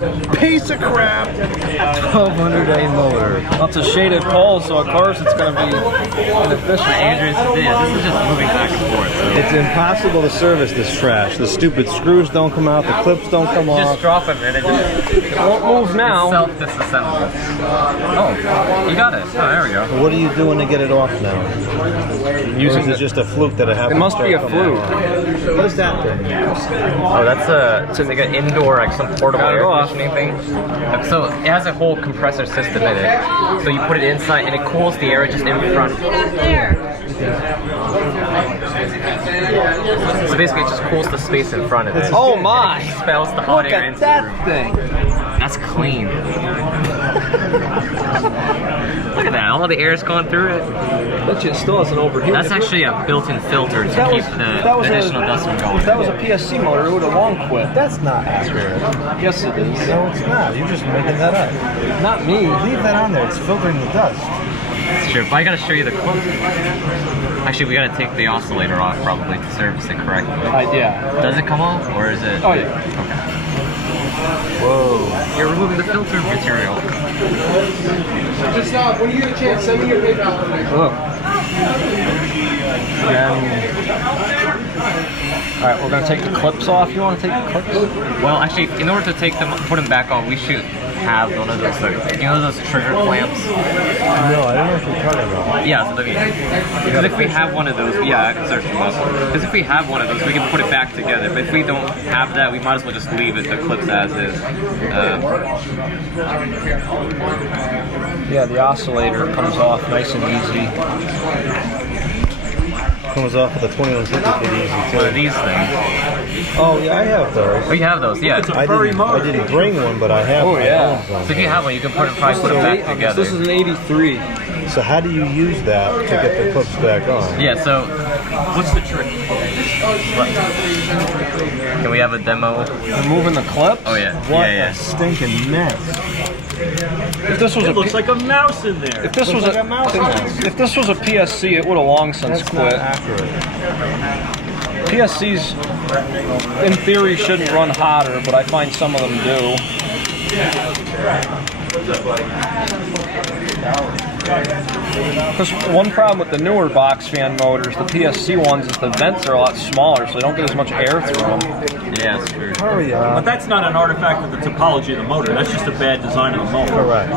Piece of crap. 1200A motor. Well, it's a shaded pole, so of course it's going to be inefficient. Andrews, yeah, this is just moving back and forth. So. It's impossible to service this trash. The stupid screws don't come out, the clips don't come off. Just drop them and it won't move now. Self-disassembles. Oh, you got it. Oh, there we go. What are you doing to get it off now? Using it just a fluke that it happens. It must be a fluke. What is that thing? Oh, that's it's like an indoor, like some portable air conditioning thing. So it has a whole compressor system in it. So you put it inside and it cools the air just in front. So basically it just cools the space in front of it. Oh my! It expels the hot air into the room. Look at that thing! That's clean. Look at that, all the air's going through it. But it still doesn't overheat. That's actually a built-in filter to keep the additional dust from going. If that was a PSC motor, it would have long quit. That's not accurate. Yes, it is. No, it's not. You're just making that up. Not me. Leave that on there. It's filtering the dust. It's true, but I gotta show you the clip. Actually, we gotta take the oscillator off probably to service it correctly. Yeah. Does it come off, or is it? Oh yeah. Okay. Whoa. You're removing the filter material. Just stop. When you get a chance, send me your PayPal information. Look. Alright, we're gonna take the clips off. You wanna take the clips? Well, actually, in order to take them, put them back on, we should have one of those, like, you know those trigger clamps? No, I don't know what you're talking about. Yeah, so because if we have one of those, yeah, I can search them up. Because if we have one of those, we can put it back together. But if we don't have that, we might as well just leave it, the clips as is. Yeah, the oscillator comes off nice and easy. Comes off with a 2150 pretty easy too. One of these things. Oh yeah, I have those. Oh, you have those, yeah. I didn't bring one, but I have. Oh yeah. So if you have one, you can probably put them back together. This is an 83. So how do you use that to get the clips back on? Yeah, so what's the trick? Can we have a demo? Removing the clips? Oh yeah. What yeah. a stinking mess. If this was looks like a mouse in there. If this was a mouse in there. If this was a PSC, it would have long since That's quit. not accurate. PSCs, in theory, shouldn't run hotter, but I find some of them do. Because one problem with the newer box fan motors, the PSC ones, is the vents are a lot smaller, so they don't get as much air through them. Yeah, that's true. Hurry up. But that's not an artifact of the topology of the motor. That's just a bad design of the motor. Correct.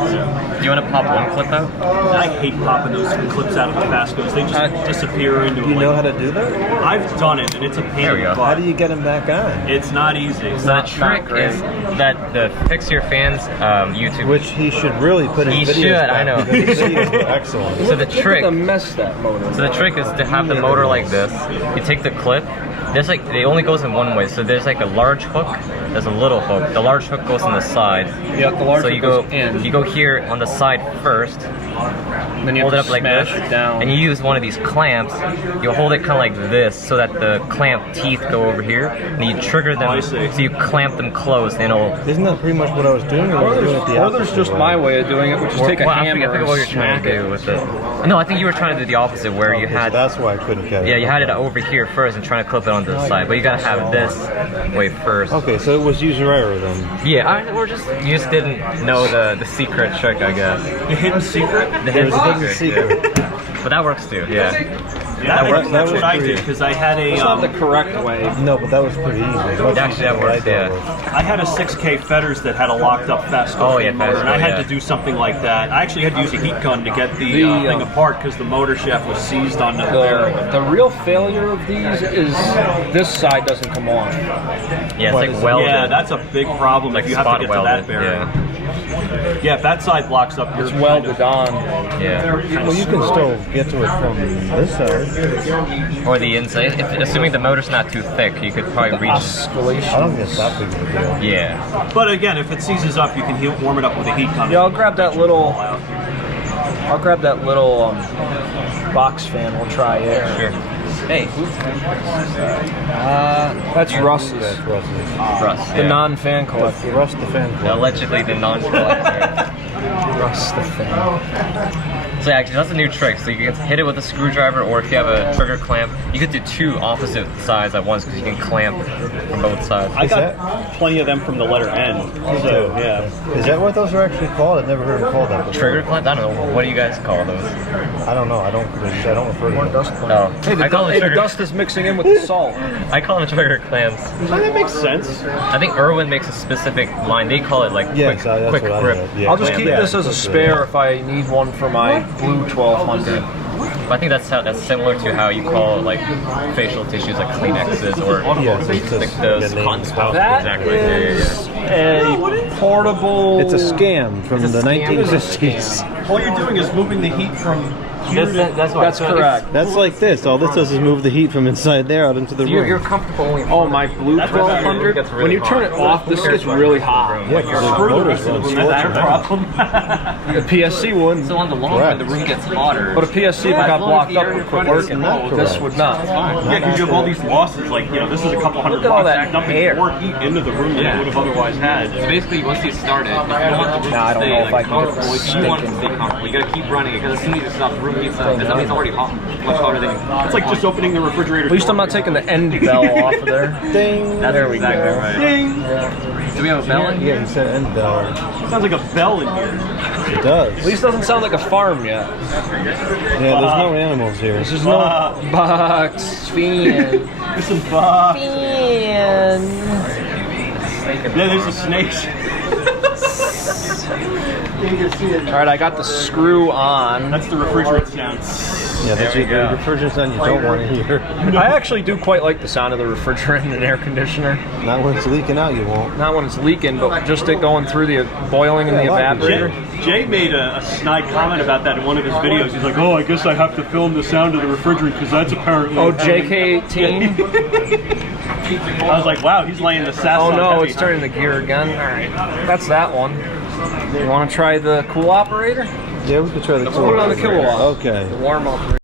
Do you want to pop one clip out? I hate popping those clips out of the FASCOs. They just disappear into. You know how to do that? I've done it, and it's a pain There we in the go. butt. How do you get them back on? It's not easy. So the trick is that the Fix Your Fans YouTube. Which he should really put in He videos. should, back I know. because the videos are excellent. So the Look trick. at the mess that motor. So the trick is to have the motor like this. You take the clip. There's like it only goes in one way. So there's like a large hook. There's a little hook. The large hook goes on the side. Yeah, the large So hook you go goes in. You go here on the side first. Then you Hold it have up to like this, smash it down. and you use one of these clamps. You hold it kind of like this, so that the clamp teeth go over here, and you trigger them. I see. So you clamp them closed, and it'll. Isn't that pretty much what I was doing? Or was I doing it the Or there's opposite just way? my way of doing it, which is take a Well, I hammer forget what you're trying to do with it. No, I think you were trying to do the opposite, where you Okay, had. so that's why I couldn't get it. Yeah, you had it over here first and trying to clip it onto the side, but you gotta have this way first. Okay, so it was user error then. Yeah, you just didn't know the secret trick, I guess. The hidden secret. The hidden There's a hidden secret. secret. But that works too, yeah. Yeah, That works- that's that what I was did pretty- because I had a It's not the correct way. No, but that was pretty easy. Actually, that works, yeah. I had a 6K Fetters that had a locked up FASCO Oh, yeah, motor, and I FASCO, had yeah. to do something like that. I actually had to use a heat gun to get the thing apart because the motor shaft was seized onto the bearing. The real failure of these is this side doesn't come on. Yeah, it's What like is it? welded. Yeah, that's a big problem like if you have to spot get welded. to that bearing. Yeah. Yeah, if that side blocks up, you're It's welded on. Yeah. Well, you can still get to it from this side. Or the inside. Assuming the motor's not too thick, you could probably reach. I don't think it's that big of a deal. Yeah. But again, if it seizes up, you can warm it up with a heat gun. Yeah, I'll grab that little box fan. We'll try it. Sure. Hey, That's Russ's. That's Russ's. Russ. The non-fan collector. Russ the fan club. Allegedly the non-collector. Russ the fan. So actually, that's a new trick. So you can hit it with a screwdriver, or if you have a trigger clamp, you could do two opposite sides at once because you can clamp from both sides. I got plenty of them from the letter N. So yeah. Is that what those are actually called? I've never heard them called that before. Trigger clamp? I don't know. What do you guys call those? I don't know. I don't refer to them. Oh, Hey, the, I call them the trigger. dust is mixing in with the salt. I call them trigger clamps. That makes sense. I think Irwin makes a specific line. They call it like Yes, quick, that's quick what I grip. heard. Yeah. I'll just keep Yeah, this as a spare if I need one for my blue 1200. But I think that's similar to how you call like facial tissues like Kleenexes or Yes, it's like just those the name cotton is spouts. That Exactly. is a portable. It's a scam from It's a the scam. 1950s. All you're doing is moving the heat from here to That's correct. That's like this. All this does is move the heat from inside there out into the room. You're comfortable only. Oh, my blue That's what 1200. gets really When you turn it hot. off, this gets really hot. Yeah, because the motors run That's your problem. The PSC wouldn't. So on the long run, the room gets hotter. But a PSC, if it got blocked up, would quit working. not This correct. would not. Yeah, because you have all these losses. Like, you know, this is a couple hundred Look at all watts that dumping air. more heat into the room than it would have otherwise had. So basically, once you start it, if you don't want the room Nah, I to don't stay know if I like can get comfortable, this if you want it to stinking. stay comfortable, you gotta keep running it because as soon as you stop, the room heats up. Because I mean, it's already hot, much hotter than you. It's like just opening the refrigerator. At least I'm not taking the end bell off of there. Ding. There we go. Right. Ding! Do we have a bell in here? Yeah, you said end bell. Sounds like a bell in here. It does. At least doesn't sound like a farm yet. Yeah, there's no animals here. There's no box fan. There's some buff. Fan. Yeah, there's the snakes. All right, I got the screw on. That's the refrigerant sound. Yeah, that's the refrigerant sound you don't want to hear. I actually do quite like the sound of the refrigerant and air conditioner. Not when it's leaking out, you won't. Not when it's leaking, but just it going through the boiling in the evaporator. Jay made a snide comment about that in one of his videos. He's like, "Oh, I guess I have to film the sound of the refrigerant because that's apparently." Oh, JK18. I was like, "Wow, he's laying the sass Oh on no, heavy." it's turning the gear again. All right, that's that one. You want to try the cool operator? Yeah, we could try the Put it on the kilowatt. Okay. The warm operator.